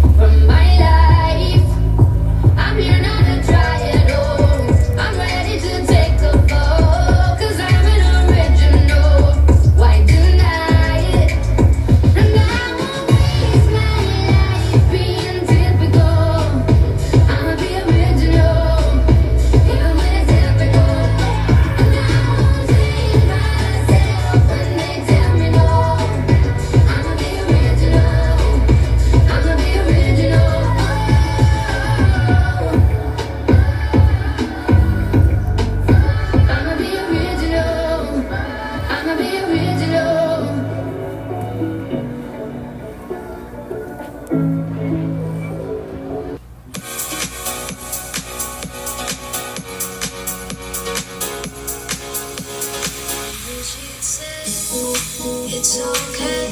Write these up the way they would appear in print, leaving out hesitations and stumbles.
from my life. I'm here not to try it all. I'm ready to take the fall, 'cause I'm an original. Why deny it? And I won't waste my life being typical. I'ma be original, even when it's difficult. And I won't change myself when they tell me no. I'ma be original. I'ma be original. I'ma be original. I'ma be original. It's okay.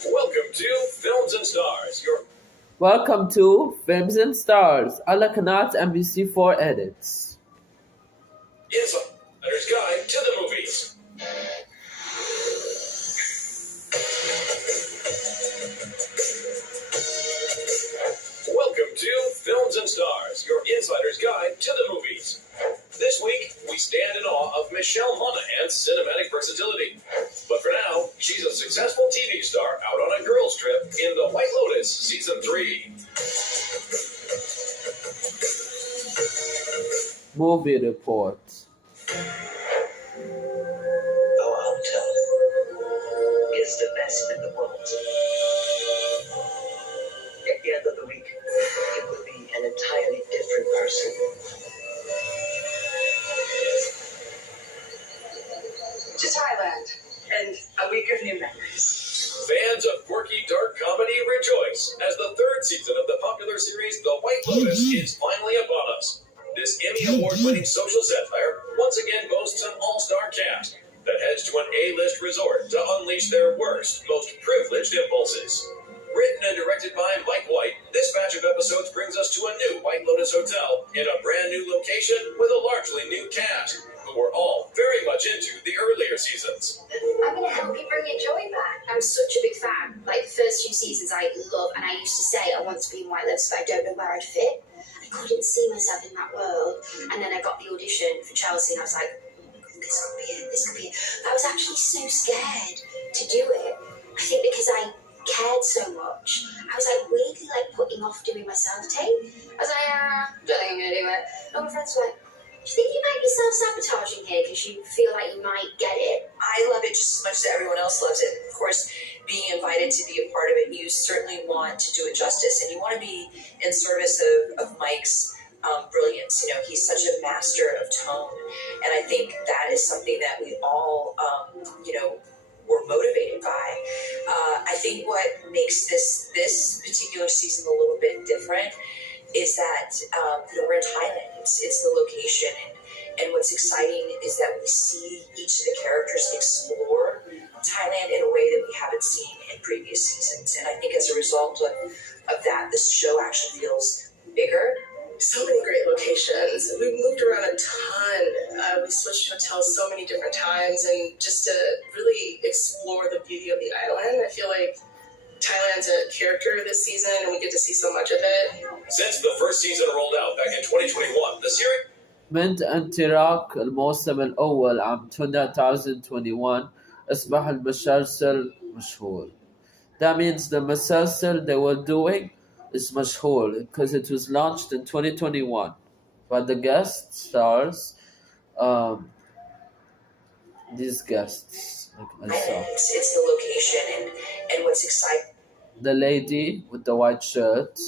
Welcome to Films and Stars. Welcome to Films and Stars على قناة MBC4 Edits. Insider's Guide to the Movies. Welcome to Films and Stars, your insider's guide to the movies. This week, we stand in awe of Michelle Monaghan's cinematic versatility. But for now, she's a successful TV star out on a girls' trip in The White Lotus Season 3. Movie Report. Our hotel is the best in the world. At the end of the week, it will be an entirely different person. To Thailand and a week of new memories. Fans of quirky dark comedy rejoice as the third season of the popular series The White Lotus is finally upon us. This Emmy Award-winning social satire once again boasts an all-star cast that heads to an A-list resort to unleash their worst, most privileged impulses. Written and directed by Mike White, this batch of episodes brings us to a new White Lotus hotel in a brand new location with a largely new cast, who were all very much into the earlier seasons. I'm going to help you bring your joy back. I'm such a big fan. Like, the first few seasons I love, and I used to say I want to be in White Lotus, but I don't know where I'd fit. I couldn't see myself in that world. And then I got the audition for Chelsea, and I was like, this could be it, this could be it. I was actually so scared to do it. I think because I cared so much, I was like weirdly like putting off doing my self-tape. I was like, don't think I'm going to do it. And my friends were like, do you think you might be self-sabotaging here because you feel like you might get it? I love it just as much as everyone else loves it. Of course, being invited to be a part of it, you certainly want to do it justice, and you want to be in service of Mike's brilliance. You know, he's such a master of tone, and I think that is something that we all, were motivated by. I think what makes this particular season a little bit different is that we're in Thailand. It's the location, and what's exciting is that we see each of the characters explore Thailand in a way that we haven't seen in previous seasons. And I think as a result of that, this show actually feels bigger. So many great locations. We moved around a ton. We switched hotels so many different times, and just to really explore the beauty of the island. I feel like Thailand's a character this season, and we get to see so much of it. Since the first season rolled out back in 2021, the series من انطلاق الموسم الأول عام 2021 أصبح المسلسل مشهور. That means the مسلسل they were doing is مشهور because it was launched in 2021 by the guest stars, these guests like myself. It's the location, and what's exciting The lady with the white shirt,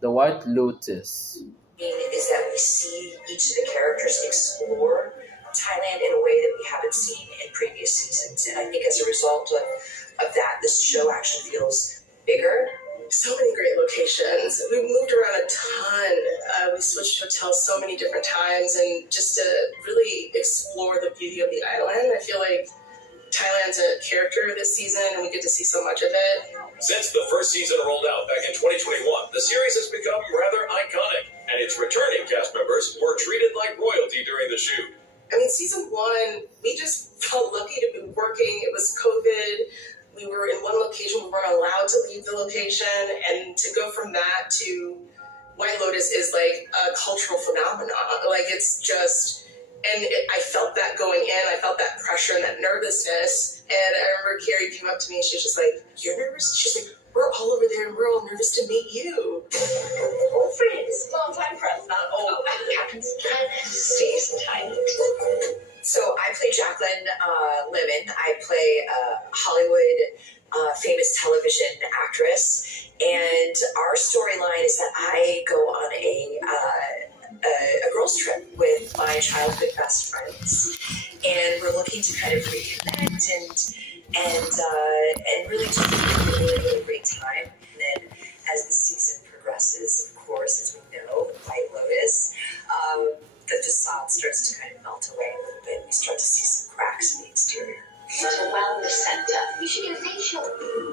the White Lotus. is that we see each of the characters explore Thailand in a way that we haven't seen in previous seasons. And I think as a result of that, this show actually feels bigger. So many great locations. We moved around a ton. We switched hotels so many different times, and just to really explore the beauty of the island. I feel like Thailand's a character this season, and we get to see so much of it. Since the first season rolled out back in 2021, the series has become rather iconic, and its returning cast members were treated like royalty during the shoot. I mean, season one, we just felt lucky to be working. It was COVID. We were in one location. We weren't allowed to leave the location. And to go from that to White Lotus is like a cultural phenomenon. Like, it's just, and I felt that going in. I felt that pressure and that nervousness. And I remember Carrie came up to me and she was just like, "You're nervous?" She's like, "We're all over there and we're all nervous to meet you." Old friends, long-time friends, not old. Happens in Thailand, stays in Thailand. So I play Jacqueline Lemon. I play a Hollywood famous television actress, and our storyline is that I go on a girls' trip with my childhood best friends, and we're looking to kind of reconnect and really just have a really great time. And then as the season progresses, of course, as we know, White Lotus, the facade starts to kind of melt away a little bit. We start to see some cracks in the exterior. Such a wellness centre. You should get a facial.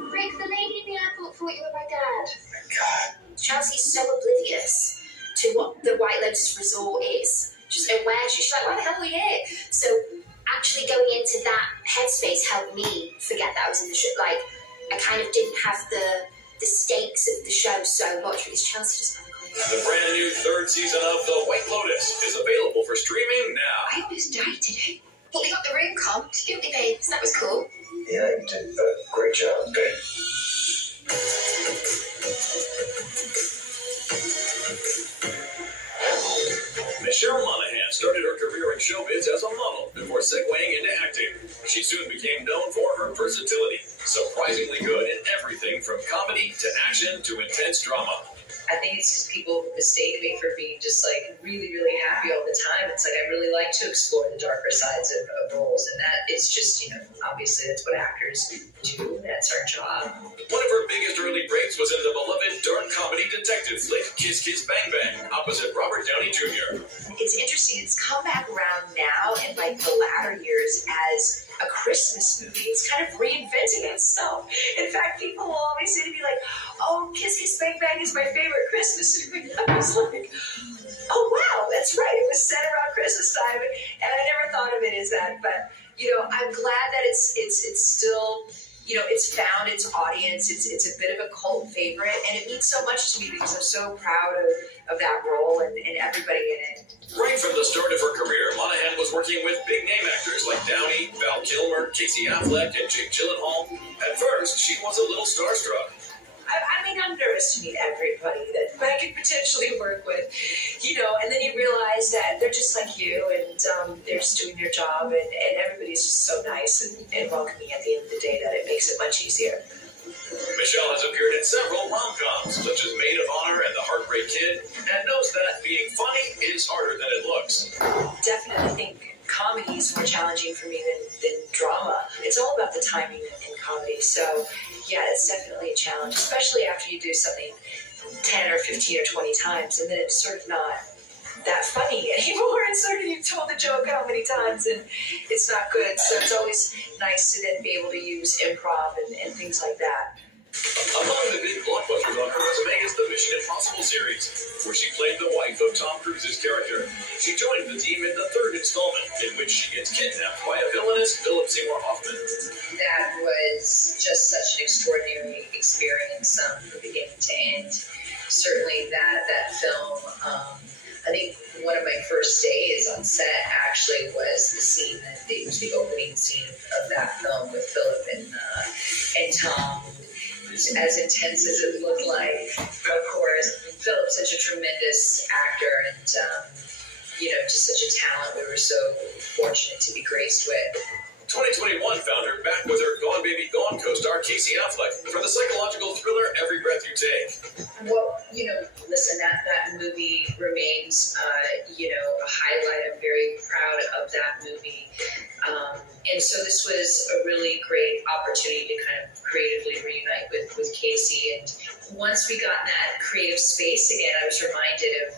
Rick, the lady in the airport thought you were my dad. God. Chelsea's so oblivious to what the White Lotus Resort is. She's aware. She's like, why the hell are we here? So actually going into that headspace helped me forget that I was in the show. Like, I kind of didn't have the stakes of the show so much because Chelsea just kind of The brand new third season of The White Lotus is available for streaming now. I almost died today. But we got the room comped, didn't we, babe? So that was cool. Yeah, you did a great job. Good. Michelle Monaghan started her career in showbiz as a model before segueing into acting. She soon became known for her versatility, surprisingly good in everything from comedy to action to intense drama. I think it's just people mistake me for being just like really, really happy all the time. It's like I really like to explore the darker sides of roles, and that is just, obviously that's what actors do. That's our job. One of her biggest early breaks was in the beloved dark comedy detective flick Kiss Kiss Bang Bang opposite Robert Downey Jr. It's interesting. It's come back around now in like the latter years as a Christmas movie. It's kind of reinventing itself. In fact, people will always say to me like, "Oh, Kiss Kiss Bang Bang is my favorite Christmas movie." I was like, "Oh wow, that's right. It was set around Christmas time," and I never thought of it as that. But I'm glad that it's still. It's found its audience. It's a bit of a cult favorite, and it means so much to me because I'm so proud of that role and everybody in it. Right from the start of her career, Monaghan was working with big-name actors like Downey, Val Kilmer, Casey Affleck, and Jake Gyllenhaal. At first, she was a little starstruck. I'm nervous to meet everybody that I could potentially work with, and then you realize that they're just like you, and they're just doing their job, and everybody's just so nice and welcoming at the end of the day that it makes it much easier. Michelle has appeared in several rom-coms, such as Maid of Honor and The Heartbreak Kid, and knows that being funny is harder than it looks. Definitely think comedy is more challenging for me than drama. It's all about the timing in comedy, so yeah, it's definitely a challenge, especially after you do something 10 or 15 or 20 times, and then it's sort of not that funny anymore. It's sort of, you've told the joke how many times, and it's not good. So it's always nice to then be able to use improv and things like that. Among the big blockbusters on her resume is the Mission Impossible series, where she played the wife of Tom Cruise's character. She joined the team in the third installment, in which she gets kidnapped by a villainous Philip Seymour Hoffman. That was just such an extraordinary experience from beginning to end. Certainly that film, I think one of my first days on set actually was the scene it was the opening scene of that film with Philip and Tom. As intense as it looked like, of course, Philip's such a tremendous actor and, just such a talent we were so fortunate to be graced with. 2021 found her back with her Gone Baby Gone co-star Casey Affleck for the psychological thriller Every Breath You Take. Well, listen, that movie remains, a highlight. I'm very proud of that movie. And so this was a really great opportunity to kind of creatively reunite with Casey. And once we got in that creative space again, I was reminded of,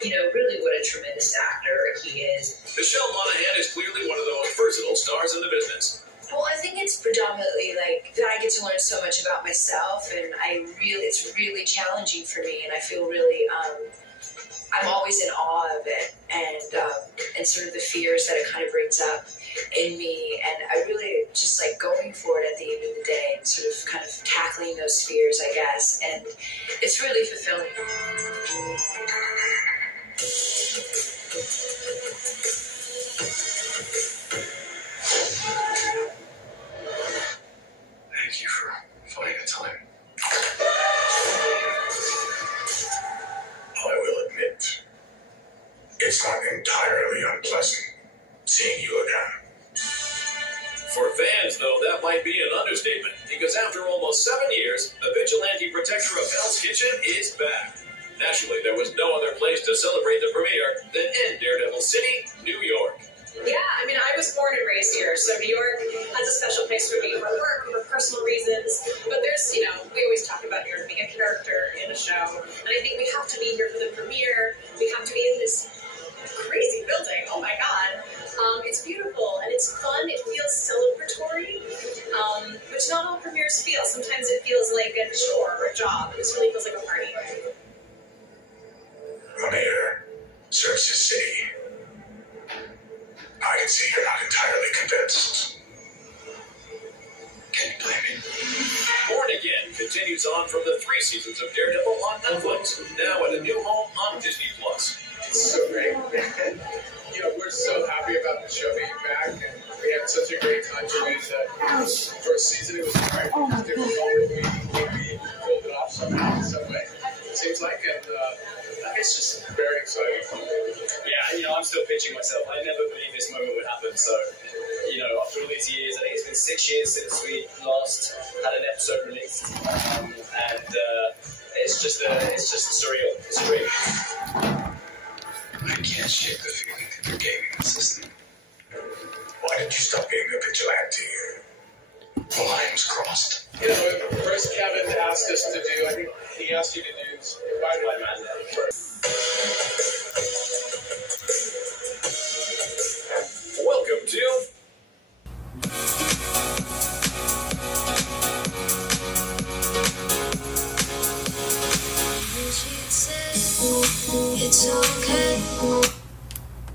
really what a tremendous actor he is. Michelle Monaghan is clearly one of the most versatile stars in the business. Well, I think it's predominantly like that I get to learn so much about myself, and it's really challenging for me, and I feel really I'm always in awe of it, and sort of the fears that it kind of brings up in me, and I really just like going for it at the end of the day and sort of kind of tackling those fears, I guess, and it's really fulfilling. Thank you for finding the time. I will admit, it's not entirely unpleasant seeing you again. For fans, though, that might be an understatement, because after almost 7 years, the vigilante protector of Hell's Kitchen is back. Naturally, there was no other place to celebrate the premiere than in Daredevil City, New York. Yeah, I mean, I was born and raised here, so New York has a special place for me for work, for personal reasons. But there's, we always talk about New York being a character in a show, and I think we have to be here for the premiere. We have to be in this crazy building. Oh my God. It's beautiful and it's fun. It feels celebratory, which not all premieres feel. Sometimes it feels like a chore or a job. This really feels like a party. The mayor searched the city. I can see you're not entirely convinced. Can you blame me? Born Again continues on from the 3 seasons of Daredevil on Netflix, now at a new home on Disney+. It's so great. We're so happy about the show being back, and we had such a great time doing the first season. It was hard, it was difficult, but we pulled it off somehow in some way. It seems like, and it's just very exciting. Yeah, I'm still pinching myself. I never believed this moment would happen. So, after all these years, I think it's been 6 years since we last had an episode released, and it's just surreal. It's surreal. I can't shake the feeling that you're gaining the system. Why did you stop being a vigilante? The lines crossed. First Kevin asked us to do, I think he asked you to do Spider-Man first. Welcome to It's okay.